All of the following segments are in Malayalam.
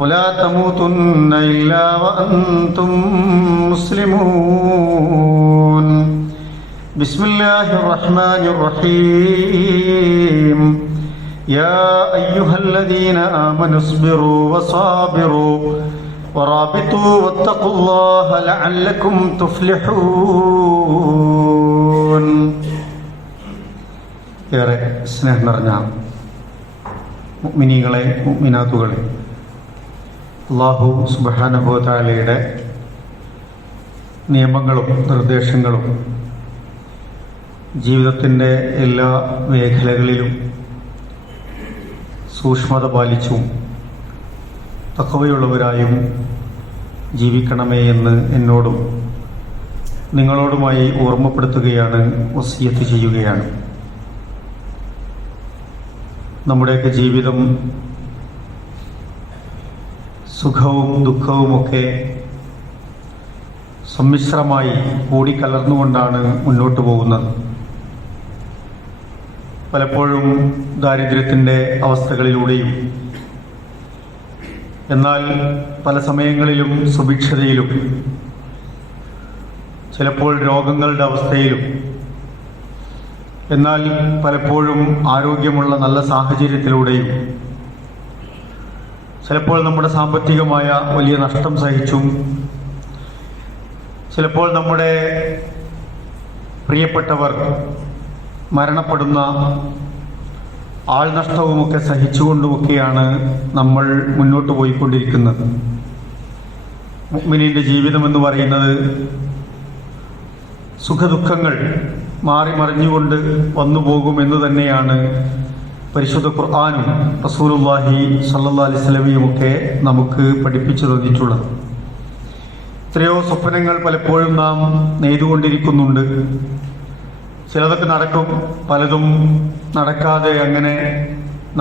ولا تموتن إلا وأنتم مسلمون بسم الله الرحمن الرحيم يا أيها الذين آمنوا اصبروا وصابروا ورابطوا واتقوا الله لعلكم تفلحون ഏറെ സ്നേഹം നിറഞ്ഞ മുഗ്മിനികളെ മുഗ്മിനാത്തുകളെ അള്ളാഹു സുബാനുഭവതാലയുടെ നിയമങ്ങളും നിർദ്ദേശങ്ങളും ജീവിതത്തിന്റെ എല്ലാ മേഖലകളിലും സൂക്ഷ്മത പാലിച്ചും തക്കവയുള്ളവരായും ജീവിക്കണമേ എന്ന് എന്നോടും നിങ്ങളോടുമായി ഓർമ്മപ്പെടുത്തുകയാണ് വസീയത്ത് ചെയ്യുകയാണ്. നമ്മുടെയൊക്കെ ജീവിതം സുഖവും ദുഃഖവുമൊക്കെ സമ്മിശ്രമായി കൂടിക്കലർന്നുകൊണ്ടാണ് മുന്നോട്ട് പോകുന്നത്. പലപ്പോഴും ദാരിദ്ര്യത്തിന്റെ അവസ്ഥകളിലൂടെയും എന്നാൽ പല സമയങ്ങളിലും സുഭിക്ഷതയിലും ചിലപ്പോൾ രോഗങ്ങളുടെ അവസ്ഥയിലും എന്നാൽ പലപ്പോഴും ആരോഗ്യമുള്ള നല്ല സാഹചര്യത്തിലൂടെയും ചിലപ്പോൾ നമ്മുടെ സാമ്പത്തികമായ വലിയ നഷ്ടം സഹിച്ചും ചിലപ്പോൾ നമ്മുടെ പ്രിയപ്പെട്ടവർ മരണപ്പെടുന്ന ആൾനഷ്ടവുമൊക്കെ സഹിച്ചുകൊണ്ടുമൊക്കെയാണ് നമ്മൾ മുന്നോട്ട് പോയിക്കൊണ്ടിരിക്കുന്നത്. മുഗ്മിനിന്റെ ജീവിതം എന്ന് പറയുന്നത് സുഖദുഃഖങ്ങൾ മാറി മറിഞ്ഞുകൊണ്ട് വന്നു പോകുമെന്ന് തന്നെയാണ് പരിശുദ്ധ ഖുർആാനും റസൂലുല്ലാഹി സല്ലാ അലിസ്ലമിയും ഒക്കെ നമുക്ക് പഠിപ്പിച്ചു തന്നിട്ടുള്ളത്. എത്രയോ സ്വപ്നങ്ങൾ പലപ്പോഴും നാം നെയ്തുകൊണ്ടിരിക്കുന്നുണ്ട്. ചിലതൊക്കെ നടക്കും പലതും നടക്കാതെ അങ്ങനെ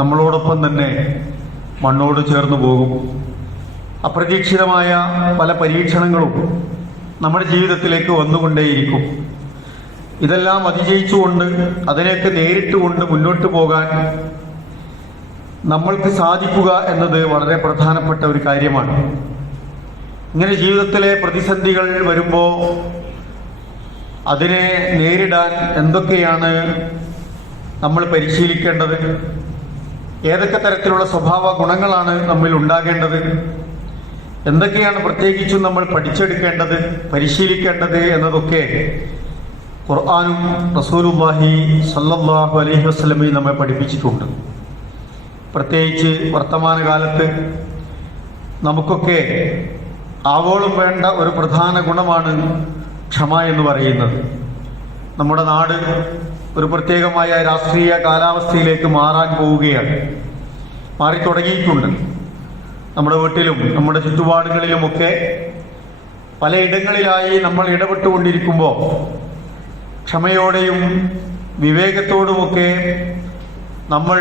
നമ്മളോടൊപ്പം തന്നെ മണ്ണോട് ചേർന്ന് പോകും. അപ്രതീക്ഷിതമായ പല പരീക്ഷണങ്ങളും നമ്മുടെ ജീവിതത്തിലേക്ക് വന്നുകൊണ്ടേയിരിക്കും. ഇതെല്ലാം അതിജയിച്ചുകൊണ്ട് അതിനെയൊക്കെ നേരിട്ടുകൊണ്ട് മുന്നോട്ട് പോകാൻ നമ്മൾക്ക് സാധിക്കുക എന്നത് വളരെ പ്രധാനപ്പെട്ട ഒരു കാര്യമാണ്. ഇങ്ങനെ ജീവിതത്തിലെ പ്രതിസന്ധികൾ വരുമ്പോൾ അതിനെ നേരിടാൻ എന്തൊക്കെയാണ് നമ്മൾ പരിശീലിക്കേണ്ടത്? ഏതൊക്കെ തരത്തിലുള്ള സ്വഭാവ ഗുണങ്ങളാണ് നമ്മിൽ ഉണ്ടാകേണ്ടത്? എന്തൊക്കെയാണ് പ്രത്യേകിച്ചും നമ്മൾ പഠിച്ചെടുക്കേണ്ടത് പരിശീലിക്കേണ്ടത് എന്നതൊക്കെ ഖുർആാനും റസൂലുല്ലാഹി സല്ലാഹു അലൈഹി വസ്ലമയും നമ്മെ പഠിപ്പിച്ചിട്ടുണ്ട്. പ്രത്യേകിച്ച് വർത്തമാനകാലത്ത് നമുക്കൊക്കെ ആവോളം വേണ്ട ഒരു പ്രധാന ഗുണമാണ് ക്ഷമ എന്ന് പറയുന്നത്. നമ്മുടെ നാട് ഒരു പ്രത്യേകമായ രാഷ്ട്രീയ കാലാവസ്ഥയിലേക്ക് മാറാൻ പോവുകയാണ്. മാറി തുടങ്ങിയിട്ടുണ്ട് നമ്മുടെ വീട്ടിലും നമ്മുടെ ചുറ്റുപാടുകളിലുമൊക്കെ പലയിടങ്ങളിലായി നമ്മൾ ഇടപെട്ടുകൊണ്ടിരിക്കുമ്പോൾ ക്ഷമയോടെയും വിവേകത്തോടുമൊക്കെ നമ്മൾ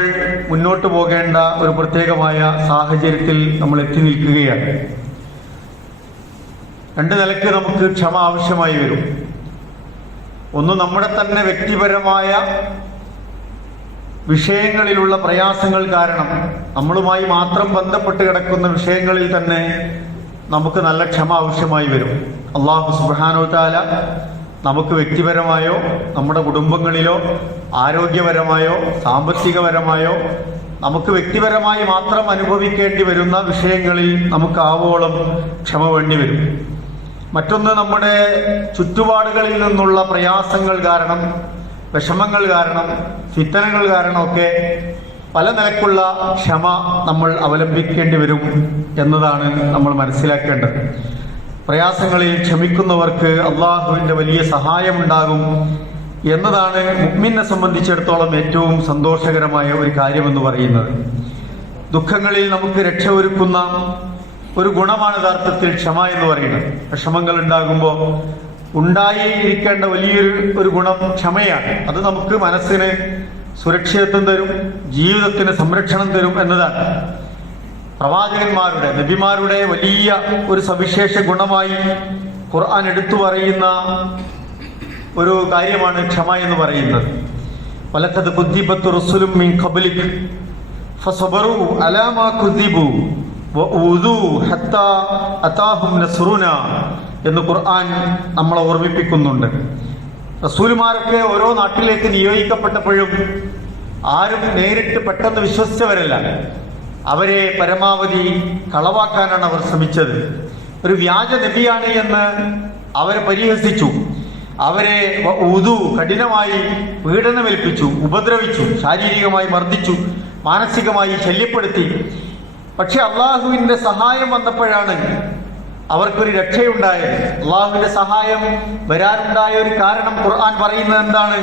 മുന്നോട്ട് പോകേണ്ട ഒരു പ്രത്യേകമായ സാഹചര്യത്തിൽ നമ്മൾ എത്തി നിൽക്കുകയാണ്. രണ്ട് നിലയ്ക്ക് നമുക്ക് ക്ഷമ ആവശ്യമായി വരും. ഒന്ന് നമ്മുടെ തന്നെ വ്യക്തിപരമായ വിഷയങ്ങളിലുള്ള പ്രയാസങ്ങൾ കാരണം നമ്മളുമായി മാത്രം ബന്ധപ്പെട്ട് കിടക്കുന്ന വിഷയങ്ങളിൽ തന്നെ നമുക്ക് നല്ല ക്ഷമ ആവശ്യമായി വരും. അള്ളാഹു സുബാനോ താല നമുക്ക് വ്യക്തിപരമായോ നമ്മുടെ കുടുംബങ്ങളിലോ ആരോഗ്യപരമായോ സാമ്പത്തികപരമായോ നമുക്ക് വ്യക്തിപരമായി മാത്രം അനുഭവിക്കേണ്ടി വരുന്ന വിഷയങ്ങളിൽ നമുക്ക് ആവോളം ക്ഷമ വേണ്ടി വരും. മറ്റൊന്ന് നമ്മുടെ ചുറ്റുപാടുകളിൽ നിന്നുള്ള പ്രയാസങ്ങൾ കാരണം വിഷമങ്ങൾ കാരണം ഫിത്തനകൾ കാരണമൊക്കെ പല നിലക്കുള്ള ക്ഷമ നമ്മൾ അവലംബിക്കേണ്ടി വരും എന്നതാണ് നമ്മൾ മനസ്സിലാക്കേണ്ടത്. പ്രയാസങ്ങളിൽ ക്ഷമിക്കുന്നവർക്ക് അള്ളാഹുവിന്റെ വലിയ സഹായമുണ്ടാകും എന്നതാണ് മുഗ്മിനെ സംബന്ധിച്ചിടത്തോളം ഏറ്റവും സന്തോഷകരമായ ഒരു കാര്യമെന്ന് പറയുന്നത്. ദുഃഖങ്ങളിൽ നമുക്ക് രക്ഷ ഒരുക്കുന്ന ഒരു ഗുണമാണ് യഥാർത്ഥത്തിൽ ക്ഷമ എന്ന് പറയുന്നത്. വിഷമങ്ങൾ ഉണ്ടാകുമ്പോൾ ഉണ്ടായിരിക്കേണ്ട വലിയൊരു ഒരു ഗുണം ക്ഷമയാണ്. അത് നമുക്ക് മനസ്സിന് സുരക്ഷിതത്വം തരും ജീവിതത്തിന് സംരക്ഷണം തരും എന്നതാണ്. പ്രവാചകന്മാരുടെ നബിമാരുടെ വലിയ ഒരു സവിശേഷ ഗുണമായി ഖുർആൻ എടുത്തു പറയുന്ന ഒരു കാര്യമാണ് ക്ഷമ എന്ന് പറയുന്നത്. വലക്കത് കുദ്ദിബത്ത് റസുലും മിൻ ഖബലിക്. ഫസബറു അലാമാ കുദ്ദിബു വഊദു ഹത്താ അതാഹും നസ്റുന എന്ന് ഖുർആൻ നമ്മളെ ഓർമ്മിപ്പിക്കുന്നുണ്ട്. റസൂലുമാരൊക്കെ ഓരോ നാട്ടിലേക്ക് നിയോഗിക്കപ്പെട്ടപ്പോഴും ആരും നേരിട്ട് പെട്ടെന്ന് വിശ്വസിച്ചവരല്ല. അവരെ പരമാവധി കളവാക്കാനാണ് അവർ ശ്രമിച്ചത്. ഒരു വ്യാജ നബിയാണ് എന്ന് അവരെ പരിഹസിച്ചു. അവരെ ഉതു കഠിനമായി പീഡനമേൽപ്പിച്ചു ഉപദ്രവിച്ചു ശാരീരികമായി മർദ്ദിച്ചു മാനസികമായി ശല്യപ്പെടുത്തി. പക്ഷെ അള്ളാഹുവിന്റെ സഹായം വന്നപ്പോഴാണ് അവർക്കൊരു രക്ഷയുണ്ടായത്. അള്ളാഹുവിന്റെ സഹായം വരാനുണ്ടായ ഒരു കാരണം ഖുർആൻ പറയുന്നത് എന്താണ്?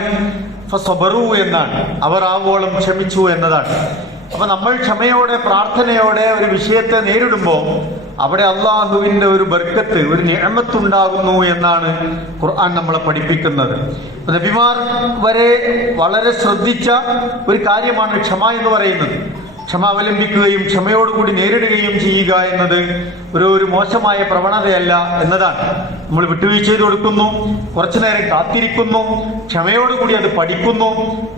എന്നാണ്. അവർ ആവോളം ക്ഷമിച്ചു എന്നതാണ്. അപ്പൊ നമ്മൾ ക്ഷമയോടെ പ്രാർത്ഥനയോടെ ഒരു വിഷയത്തെ നേരിടുമ്പോൾ അവിടെ അള്ളാഹുവിന്റെ ഒരു ബർക്കത്ത് ഒരു നിയമത്തുണ്ടാകുന്നു എന്നാണ് ഖുർആൻ നമ്മളെ പഠിപ്പിക്കുന്നത്. നബിമാർ വരെ വളരെ ശ്രദ്ധിച്ച ഒരു കാര്യമാണ് ക്ഷമ എന്ന് പറയുന്നത്. ക്ഷമ അവലംബിക്കുകയും ക്ഷമയോടുകൂടി നേരിടുകയും ചെയ്യുക എന്നത് ഒരു ഒരു മോശമായ പ്രവണതയല്ല എന്നതാണ്. നമ്മൾ വിട്ടുവീഴ്ച ചെയ്ത് കൊടുക്കുന്നു കുറച്ചു നേരം കാത്തിരിക്കുന്നു ക്ഷമയോടുകൂടി അത് പഠിക്കുന്നു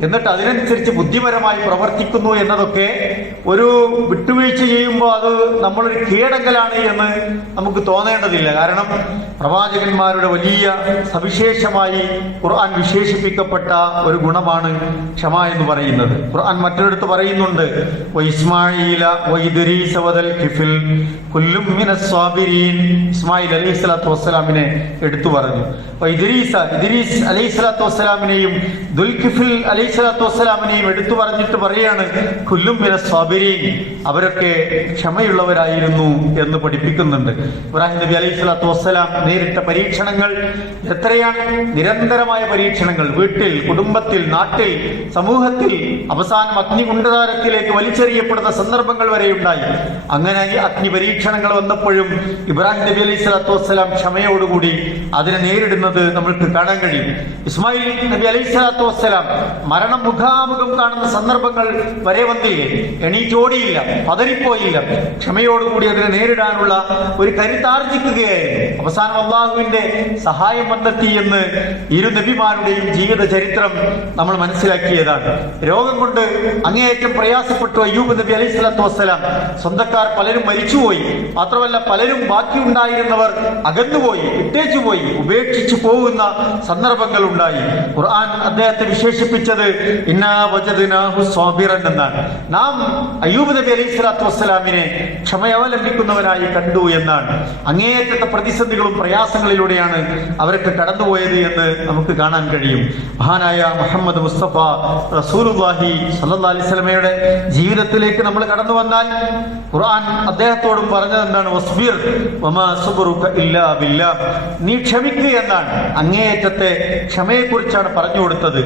എന്നിട്ട് അതിനനുസരിച്ച് ബുദ്ധിപരമായി പ്രവർത്തിക്കുന്നു എന്നതൊക്കെ ഒരു വിട്ടുവീഴ്ച ചെയ്യുമ്പോൾ അത് നമ്മളൊരു കീഴടങ്കലാണ് എന്ന് നമുക്ക് തോന്നേണ്ടതില്ല. കാരണം പ്രവാചകന്മാരുടെ വലിയ സവിശേഷമായി ഖുർആൻ വിശേഷിപ്പിക്കപ്പെട്ട ഒരു ഗുണമാണ് ക്ഷമ എന്ന് പറയുന്നത്. ഖുർആൻ മറ്റൊരിടത്ത് പറയുന്നുണ്ട് വൈസ്മായില വൈദരീസ വദൽ കിഫിൽ. കുല്ലും മിന സ്വാബിരീൻ ഇസ്മായിൽ അലൈഹി സ്വലാത്തു വസ്സലാമിനെ എടുത്തു പറഞ്ഞു. ഇദ്രീസ ഇദ്രീസ് അലൈഹി സ്വലാത്തു വസ്സലാമിനെയും ദുൽഖിഫിൽ അലൈഹി സ്വലാത്തു എടുത്തു പറഞ്ഞിട്ട് പറയാണ് കുല്ലും മിന സ്വാബിരീൻ അവരൊക്കെ ക്ഷമയുള്ളവരായിരുന്നു എന്ന് പഠിപ്പിക്കുന്നുണ്ട്. ഇബ്രാഹിം നബി അലൈഹി സ്വലാത്തു വസ്സലാം നേരിട്ട പരീക്ഷണങ്ങൾ എത്രയാണ്? നിരന്തരമായ പരീക്ഷണങ്ങൾ. വീട്ടിൽ കുടുംബത്തിൽ നാട്ടിൽ സമൂഹത്തിൽ അവസാനം അഗ്നികുണ്ഡതാരത്തിലേക്ക് വലിച്ചെറിയപ്പെടുന്ന സന്ദർഭങ്ങൾ വരെ ഉണ്ടായി. അങ്ങനെ അഗ്നി പരീക്ഷണങ്ങൾ വന്നപ്പോഴും ഇബ്രാഹിം നബി അലൈഹി സ്വലാത്തു വസ്സലാം ക്ഷമയോടുകൂടി അതിനെ നേരിടുന്നത് നമ്മൾക്ക് കാണാൻ കഴിയും. ഇസ്മായിൽ നബി അലൈഹി സ്വലാത്തു വസ്സലാം മരണം മുഖാമുഖം കാണുന്ന സന്ദർഭങ്ങൾ വരെ വന്നില്ലേ? എണീറ്റോടിയില്ല പതറിപ്പോയില്ല. ക്ഷമയോടുകൂടി അതിനെ നേരിടാനുള്ള ഒരു കരുത്താർജിക്കുകയായിരുന്നു. അവസാനം അള്ളാഹുവിന്റെ സഹായം വന്നെത്തി എന്ന് ഇരു നബിമാരുടെയും ജീവിത ചരിത്രം നമ്മൾ മനസ്സിലാക്കിയതാണ്. രോഗം കൊണ്ട് അങ്ങേയറ്റം പ്രയാസപ്പെട്ടു. അയ്യൂബ് നബി അലൈഹി സ്വലാത്തു വസ്സലാം സ്വന്തക്കാർ പലരും മരിച്ചുപോയി. മാത്രമല്ല പലരും ബാക്കിയുണ്ടായിരുന്നവർ അകന്നുപോയി വിട്ടേച്ചു പോയി ഉപേക്ഷിച്ചു പോകുന്ന സന്ദർഭങ്ങൾ ഉണ്ടായി ഖുർആൻ അദ്ദേഹത്തെ വിശേഷിപ്പിച്ചത് ഇന്നാ വജദ്നാഹു സ്വാബിറൻ എന്നാണ്. നാം അയ്യൂബ് നബി അലൈഹി സ്വലാത്തു വസ്സലാമിനെ കണ്ടു എന്നാണ്. അങ്ങേയറ്റത്തെ പ്രതിസന്ധികളും പ്രയാസങ്ങളിലൂടെയാണ് അവരൊക്കെ കടന്നുപോയത് എന്ന് നമുക്ക് കാണാൻ കഴിയും. മഹാനായ മുഹമ്മദ് മുസ്തഫ റസൂലുല്ലാഹി സല്ലല്ലാഹു അലൈഹി വസല്ലമയുടെ ജീവിത ജീവിതത്തിലേക്ക് നമ്മൾ കടന്നു വന്നാൽ ഖുർആൻ അദ്ദേഹത്തോടും പറഞ്ഞത് എന്താണ്? നീ ക്ഷമിക്കുക എന്നാണ്. അങ്ങേയറ്റത്തെ ക്ഷമയെ കുറിച്ചാണ് പറഞ്ഞു കൊടുത്തത്.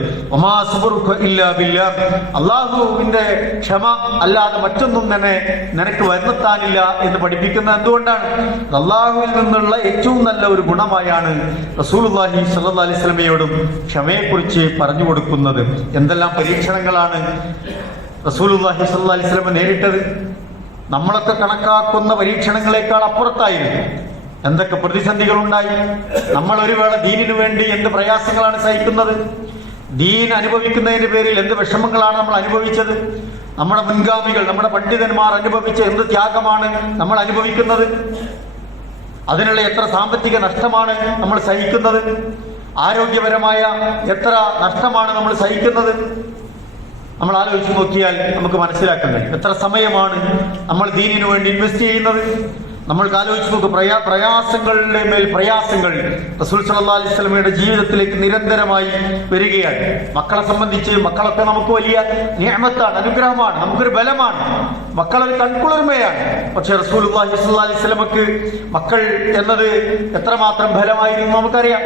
അള്ളാഹുവിന്റെ ക്ഷമ അല്ലാതെ മറ്റൊന്നും തന്നെ നിനക്ക് വരുന്നെത്താനില്ല എന്ന് പഠിപ്പിക്കുന്നത് എന്തുകൊണ്ടാണ്? അള്ളാഹുവിൽ നിന്നുള്ള ഏറ്റവും നല്ല ഒരു ഗുണമായാണ് റസൂലുള്ളാഹി സ്വല്ലല്ലാഹി അലൈഹി വസല്ലമയോടും ക്ഷമയെക്കുറിച്ച് പറഞ്ഞു കൊടുക്കുന്നത്. എന്തെല്ലാം പരീക്ഷണങ്ങളാണ്? റസൂലുള്ളാഹി സ്വല്ലല്ലാഹി അലൈഹി വസല്ലമ നേരിട്ടത് നമ്മളൊക്കെ കണക്കാക്കുന്ന പരീക്ഷണങ്ങളെക്കാൾ അപ്പുറത്തായിരുന്നു. എന്തൊക്കെ പ്രതിസന്ധികൾ ഉണ്ടായി നമ്മൾ ഒരു വേള ദീനിനു വേണ്ടി എന്ത് പ്രയാസങ്ങളാണ് സഹിക്കുന്നത്? ദീൻ അനുഭവിക്കുന്നതിന്റെ പേരിൽ എന്ത് വിഷമങ്ങളാണ് നമ്മൾ അനുഭവിച്ചത്? നമ്മുടെ മുൻഗാമികൾ നമ്മുടെ പണ്ഡിതന്മാർ അനുഭവിച്ച എന്ത് ത്യാഗമാണ് നമ്മൾ അനുഭവിക്കുന്നത്? അതിനുള്ള എത്ര സാമ്പത്തിക നഷ്ടമാണ് നമ്മൾ സഹിക്കുന്നത്? ആരോഗ്യപരമായ എത്ര നഷ്ടമാണ് നമ്മൾ സഹിക്കുന്നത്? നമ്മൾ ആലോചിച്ച് നോക്കിയാൽ നമുക്ക് മനസ്സിലാക്കാൻ കഴിയും എത്ര സമയമാണ് നമ്മൾ ദീനിനു വേണ്ടി ഇൻവെസ്റ്റ് ചെയ്യുന്നത്? നമ്മൾക്ക് ആലോചിച്ച് നോക്ക് പ്രയാ പ്രയാസങ്ങളുടെ മേൽ പ്രയാസങ്ങൾ റസൂൽ സല്ലാ അലൈഹി സ്വലമയുടെ ജീവിതത്തിലേക്ക് നിരന്തരമായി വരികയാണ്. മക്കളെ സംബന്ധിച്ച് മക്കളൊക്കെ നമുക്ക് വലിയ നിയമത്താണ് അനുഗ്രഹമാണ് നമുക്കൊരു ബലമാണ്. മക്കളൊരു കൺകുളിർമയാണ്. പക്ഷെ റസൂൽ അലൈഹി സ്വലമക്ക് മക്കൾ എന്നത് എത്രമാത്രം ഫലമായിരുന്നു നമുക്കറിയാം.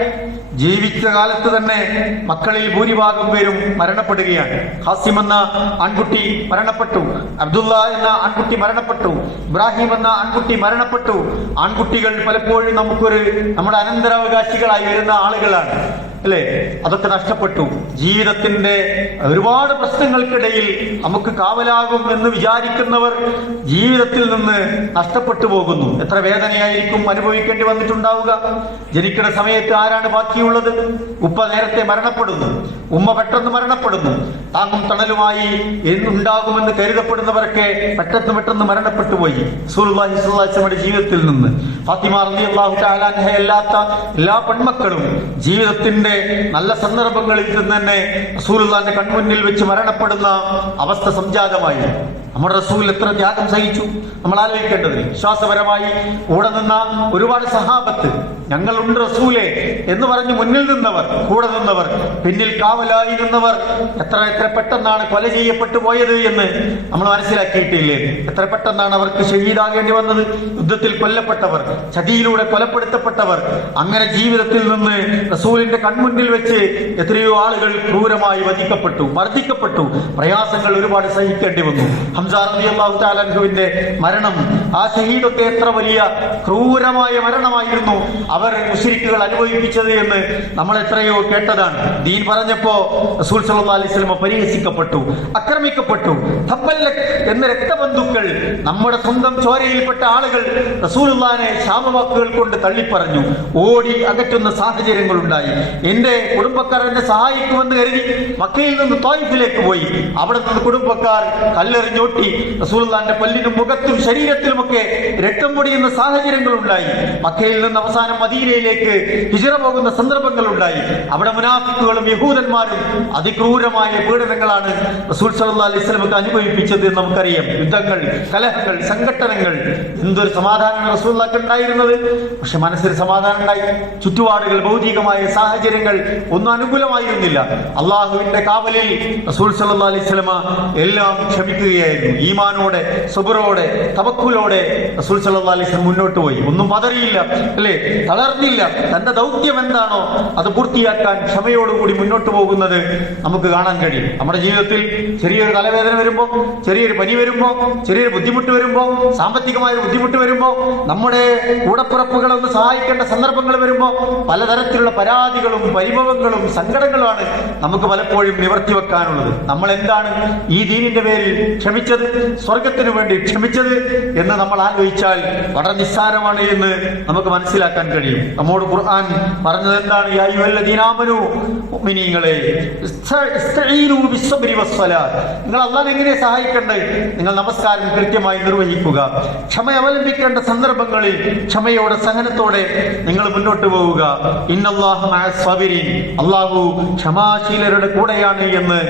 ജീവിച്ച കാലത്ത് തന്നെ മക്കളിൽ ഭൂരിഭാഗം പേരും മരണപ്പെടുകയാണ്. ഹാസിം എന്ന ആൺകുട്ടി മരണപ്പെട്ടു. അബ്ദുള്ള എന്ന ആൺകുട്ടി മരണപ്പെട്ടു. ഇബ്രാഹിം എന്ന ആൺകുട്ടി മരണപ്പെട്ടു. ആൺകുട്ടികൾ പലപ്പോഴും നമുക്കൊരു നമ്മുടെ അനന്തരാവകാശികളായി വരുന്ന ആളുകളാണ്. അല്ലേ? അതൊക്കെ നഷ്ടപ്പെട്ടു. ജീവിതത്തിന്റെ ഒരുപാട് പ്രശ്നങ്ങൾക്കിടയിൽ നമുക്ക് കാവലാകും എന്ന് വിചാരിക്കുന്നവർ ജീവിതത്തിൽ നിന്ന് നഷ്ടപ്പെട്ടു പോകുന്നു. എത്ര വേദനയായിരിക്കും അനുഭവിക്കേണ്ടി വന്നിട്ടുണ്ടാവുക? ജനിക്കുന്ന സമയത്ത് ആരാണ് ബാക്കിയുള്ളത്? ഉപ്പ നേരത്തെ മരണപ്പെടുന്നു. ഉമ്മ പെട്ടെന്ന് മരണപ്പെടുന്നു. താങ്ങും തണലുമായി ഉണ്ടാകുമെന്ന് കരുതപ്പെടുന്നവരൊക്കെ പെട്ടെന്ന് പെട്ടെന്ന് മരണപ്പെട്ടു പോയി സൂലുല്ലാഹി സ്വല്ലാസ്ലമയുടെ ജീവിതത്തിൽ നിന്ന്. ഫാത്തിമ അല്ലാത്ത എല്ലാ പെൺമക്കളും ജീവിതത്തിന്റെ നല്ല സന്ദർഭങ്ങളിൽ നിന്ന് തന്നെ റസൂലുള്ളാന്റെ കൺമുന്നിൽ വെച്ച് മരണപ്പെടുന്ന അവസ്ഥ സംജാതമായി. നമ്മുടെ റസൂൽ എത്ര ത്യാഗം സഹിച്ചു? നമ്മൾ ആലോചിക്കേണ്ടത് വിശ്വാസപരമായി കൂടെ നിന്ന ഒരുപാട് സഹാബത്ത് ഞങ്ങളുണ്ട് റസൂലെ എന്ന് പറഞ്ഞ് മുന്നിൽ നിന്നവർ കൂടെ നിന്നവർ പിന്നിൽ കാവലായി നിന്നവർ എത്ര എത്ര പെട്ടെന്നാണ് കൊല ചെയ്യപ്പെട്ടു പോയത് എന്ന് നമ്മൾ മനസ്സിലാക്കിയിട്ടില്ലേ? എത്ര പെട്ടെന്നാണ് അവർക്ക് ഷഹീദാകേണ്ടി വന്നത്? യുദ്ധത്തിൽ കൊല്ലപ്പെട്ടവർ ചതിയിലൂടെ കൊലപ്പെടുത്തപ്പെട്ടവർ അങ്ങനെ ജീവിതത്തിൽ നിന്ന് റസൂലിന്റെ കൺമുന്നിൽ വെച്ച് എത്രയോ ആളുകൾ ക്രൂരമായി വധിക്കപ്പെട്ടു മർദ്ദിക്കപ്പെട്ടു. പ്രയാസങ്ങൾ ഒരുപാട് സഹിക്കേണ്ടി വന്നു. ഹംസ റളിയല്ലാഹു തആല അൻഹുവിന്റെ മരണം. ആ ഷഹീദൊക്കെ എത്ര വലിയ ക്രൂരമായ മരണമായിരുന്നു അവർ മുസ്ലിക്കുകൾ അനുഭവിപ്പിച്ചത് എന്ന് നമ്മൾ എത്രയോ കേട്ടതാണ്. ദീൻ പറഞ്ഞപ്പോ റസൂൽ സല്ലല്ലാഹു അലൈഹി വസല്ലം പരിഹസിക്കപ്പെട്ടു ആക്രമിക്കപ്പെട്ടു. എന്ന രക്തബന്ധുക്കൾ നമ്മുടെ സ്വന്തം ചോരയിൽപ്പെട്ട ആളുകൾ റസൂലുള്ളാനെ ശാപവാക്കുകൾ കൊണ്ട് തള്ളിപ്പറഞ്ഞു. ഓടി അകറ്റുന്ന സാഹചര്യങ്ങൾ ഉണ്ടായി എന്റെ കുടുംബക്കാർ എന്നെ സഹായിക്കുമെന്ന് കരുതി മക്കയിൽ നിന്ന് തോയിഫിലേക്ക് പോയി. അവിടെ നിന്ന് കുടുംബക്കാർ കല്ലെറിഞ്ഞോട്ടി റസൂൽദാന്റെ പല്ലിനും മുഖത്തും ശരീരത്തിലുമൊക്കെ രക്തം പൊടിയുന്ന സാഹചര്യങ്ങൾ ഉണ്ടായി മക്കയിൽ നിന്ന് അവസാനം മദീനയിലേക്ക് ഹിജറ പോകുന്ന സന്ദർഭങ്ങൾ ഉണ്ടായി അവിടെ മുനാഫിക്കുകളും യഹൂദന്മാരും അതിക്രൂരമായ പീഡനങ്ങളാണ് റസൂൽ സല്ലാ അലൈഹി വസല്ലമക്ക് അനുഭവിപ്പിച്ചത് എന്ന് നമുക്കറിയാം. യുദ്ധങ്ങൾ കലഹങ്ങൾ സംഘട്ടനങ്ങൾ എന്തൊരു സമാധാനമാണ് റസൂലുള്ളാഹ്ക്ക് ഉണ്ടായിരുന്നത്? പക്ഷെ മനസ്സിൽ സമാധാനം ഉണ്ടായി. ചുറ്റുപാടുകൾ ഭൗതികമായ സാഹചര്യങ്ങൾ ഒന്നും അനുകൂലമായിരുന്നില്ല. അള്ളാഹുവിന്റെ കാവലിൽ റസൂൽ സല്ലാ അലൈഹി സ്വലമ എല്ലാം ക്ഷമിക്കുകയായിരുന്നു. ഈമാനോടെ സുബറോടെ തവക്കുലോടെ റസൂൽ മുന്നോട്ട് പോയി. ഒന്നും പതറിയില്ല അല്ലേ? തളർന്നില്ല. തന്റെ ദൗത്യം എന്താണോ അത് പൂർത്തിയാക്കാൻ ക്ഷമയോടുകൂടി മുന്നോട്ട് പോകുന്നത് നമുക്ക് കാണാൻ കഴിയും. നമ്മുടെ ജീവിതത്തിൽ ചെറിയൊരു തലവേദന വരുമ്പോൾ ചെറിയൊരു പനി വരുമ്പോൾ ചെറിയൊരു ബുദ്ധിമുട്ട് വരുമ്പോൾ സാമ്പത്തികമായൊരു ബുദ്ധിമുട്ട് വരുമ്പോൾ നമ്മുടെ കൂടപ്പുറപ്പുകളെ ഒന്ന് സഹായിക്കേണ്ട സന്ദർഭങ്ങൾ വരുമ്പോൾ പലതരത്തിലുള്ള പരാതികളും പരിഭവങ്ങളും സങ്കടങ്ങളുമാണ് നമുക്ക് പലപ്പോഴും നിവർത്തി വെക്കാനുള്ളത്. നമ്മൾ എന്താണ് ഈ ദീനിന്റെ പേരിൽ ക്ഷമിച്ചത്? സ്വർഗത്തിനു വേണ്ടി ക്ഷമിച്ചത് എന്ന് നമ്മൾ ആലോചിച്ചാൽ വളരെ നിസ്സാരമാണ് എന്ന് നമുക്ക് മനസ്സിലാക്കാൻ കഴിയും. നമ്മോട് ഖുർആൻ പറഞ്ഞത് എന്താണ്. നിങ്ങൾ അള്ളാഹ് എങ്ങനെ സഹായിക്കണ്ടേ? നിങ്ങൾ നമസ്കാരം കൃത്യമായി നിർവഹിക്കുക. ക്ഷമ അവലംബിക്കേണ്ട സന്ദർഭങ്ങളിൽ ക്ഷമയോടെ സഹനത്തോടെ നിങ്ങൾ മുന്നോട്ട് പോവുക. അള്ളാഹു ക്ഷമാശീലരുടെ കൂടെയാണ് എന്ന്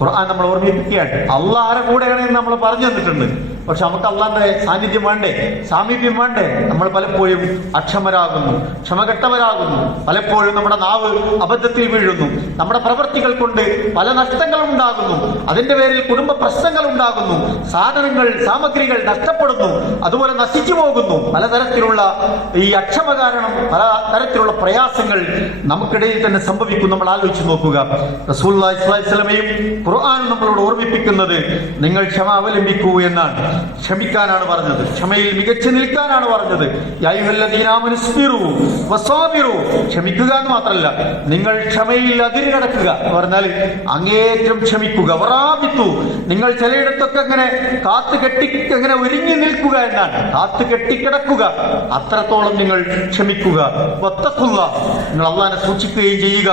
ഖുർആൻ നമ്മൾ ഓർമ്മിപ്പിക്കുകയാണ്. അള്ളാഹ് കൂടെയാണ് എന്ന് നമ്മൾ പറഞ്ഞു തന്നിട്ടുണ്ട്. പക്ഷെ നമുക്ക് അള്ളാന്റെ സാന്നിധ്യം വേണ്ടേ? സാമീപ്യം വേണ്ടേ? നമ്മൾ പലപ്പോഴും അക്ഷമരാകുന്നു ക്ഷമകെട്ടവരാകുന്നു. പലപ്പോഴും നമ്മുടെ നാവ് അബദ്ധത്തിൽ വീഴുന്നു. നമ്മുടെ പ്രവൃത്തികൾ കൊണ്ട് പല നഷ്ടങ്ങൾ ഉണ്ടാകുന്നു അതിന്റെ പേരിൽ കുടുംബ പ്രശ്നങ്ങൾ ഉണ്ടാകുന്നു സാധനങ്ങൾ സാമഗ്രികൾ നഷ്ടപ്പെടുന്നു. അതുപോലെ നശിച്ചു പോകുന്നു. പലതരത്തിലുള്ള ഈ അക്ഷമ കാരണം പല തരത്തിലുള്ള പ്രയാസങ്ങൾ നമുക്കിടയിൽ തന്നെ സംഭവിക്കും നമ്മൾ ആലോചിച്ച് നോക്കുക. റസൂൽ വസല്ലമയും ഖുർആൻ നമ്മളോട് ഓർമ്മിപ്പിക്കുന്നത് നിങ്ങൾ ക്ഷമ അവലംബിക്കൂ എന്നാണ്. ക്ഷമിക്കാനാണ് പറഞ്ഞത്. ക്ഷമയിൽ മികച്ചു നിൽക്കാനാണ് പറഞ്ഞത്. ക്ഷമിക്കുക എന്ന് മാത്രമല്ല നിങ്ങൾ ക്ഷമയിൽ അതിര് കടക്കുക എന്ന് പറഞ്ഞാൽ അങ്ങേറ്റം ക്ഷമിക്കുക. വറാബിത്തു നിങ്ങൾ ചിലയിടത്തൊക്കെ അങ്ങനെ കാത്തു കെട്ടി അങ്ങനെ ഒരുങ്ങി നിൽക്കുക എന്നാണ്. കാത്തു കെട്ടിക്കിടക്കുക അത്രത്തോളം നിങ്ങൾ ക്ഷമിക്കുക. നിങ്ങൾ അള്ളാനെ സൂക്ഷിക്കുകയും ചെയ്യുക.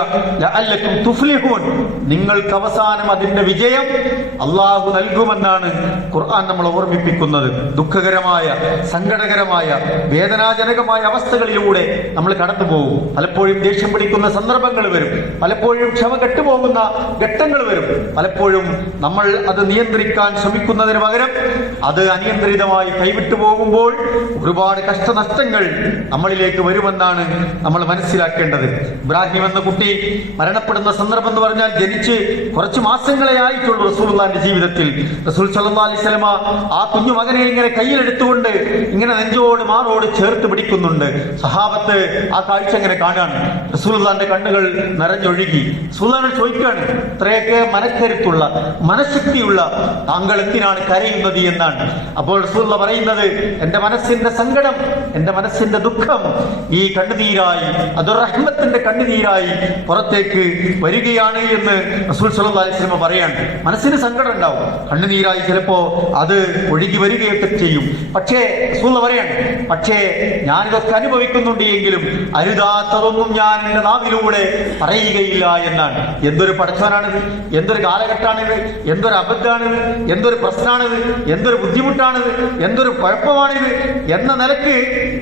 നിങ്ങൾക്ക് അവസാനം അതിന്റെ വിജയം അള്ളാഹു നൽകുമെന്നാണ് ഖുർആൻ നമ്മൾ ഓർമ്മിപ്പിക്കുന്നത് ദുഃഖകരമായ സങ്കടകരമായ വേദനാജനകമായ അവസ്ഥകളിലൂടെ നമ്മൾ കടന്നു പോകും. പലപ്പോഴും ദേഷ്യം പിടിക്കുന്ന സന്ദർഭങ്ങൾ വരും. പലപ്പോഴും ക്ഷമ കെട്ടുപോകുന്ന ഘട്ടങ്ങൾ വരും. പലപ്പോഴും നമ്മൾ അത് നിയന്ത്രിക്കാൻ ശ്രമിക്കുന്നതിന് പകരം അത് അനിയന്ത്രിതമായി കൈവിട്ടു പോകുമ്പോൾ ഒരുപാട് കഷ്ടനഷ്ടങ്ങൾ നമ്മളിലേക്ക് വരുമെന്നാണ് നമ്മൾ മനസ്സിലാക്കേണ്ടത്. ഇബ്രാഹിം എന്ന കുട്ടി മരണപ്പെടുന്ന സന്ദർഭം എന്ന് പറഞ്ഞാൽ ജനിച്ച് കുറച്ച് മാസങ്ങളെ ആയിട്ടുള്ളൂ റസൂൽ ജീവിതത്തിൽ. റസൂൽ സല്ലാ അലിസ്ലമ ആ കുഞ്ഞു മകനെ ഇങ്ങനെ കയ്യിലെടുത്തുകൊണ്ട് ഇങ്ങനെ നെഞ്ചോട് മാറോട് ചേർത്ത് പിടിക്കുന്നുണ്ട്. സഹാബത്ത് ആ കാഴ്ച ഇങ്ങനെ കാണാണ് റസൂൽദാന്റെ കണ്ണുകൾ നിറഞ്ഞൊഴുകി. സുൽദാനെ ചോദിക്കാണ് ഇത്രയൊക്കെ മനക്കരുത്തുള്ള മനഃശക്തിയുള്ള താങ്കൾ എന്തിനാണ് കരയുന്നത് എന്നാണ്? അപ്പോൾ റസൂലുള്ള പറയുന്നത് എന്റെ മനസ്സിന്റെ സങ്കടം എന്റെ മനസ്സിന്റെ ദുഃഖം ഈ കണ്ണുനീരായി അത് റഹ്മത്തിന്റെ കണ്ണുനീരായി പുറത്തേക്ക് വരികയാണ് എന്ന് റസൂൽ സല്ലല്ലാഹു അലൈഹി പറയാണ്. മനസ്സിന് സങ്കടം ഉണ്ടാവും. കണ്ണുനീരായി ചിലപ്പോ അത് ഒഴുകി വരികയൊക്കെ ചെയ്യും. പക്ഷേ റസൂൽ പറയാണ് പക്ഷേ ഞാനിതൊക്കെ അനുഭവിക്കുന്നുണ്ട് എങ്കിലും അരുതാത്തതൊന്നും ഞാൻ എന്റെ നാവിലൂടെ പറയുകയില്ല എന്നാണ്. എന്തൊരു പഠിച്ചവനാണിത്? എന്തൊരു കാലഘട്ടമാണിത്? എന്തൊരു അബദ്ധമാണിത്? എന്തൊരു പ്രശ്നമാണിത്? എന്തൊരു ബുദ്ധിമുട്ടാണിത്? എന്തൊരു കുഴപ്പമാണിത്? എന്ന നിലയ്ക്ക്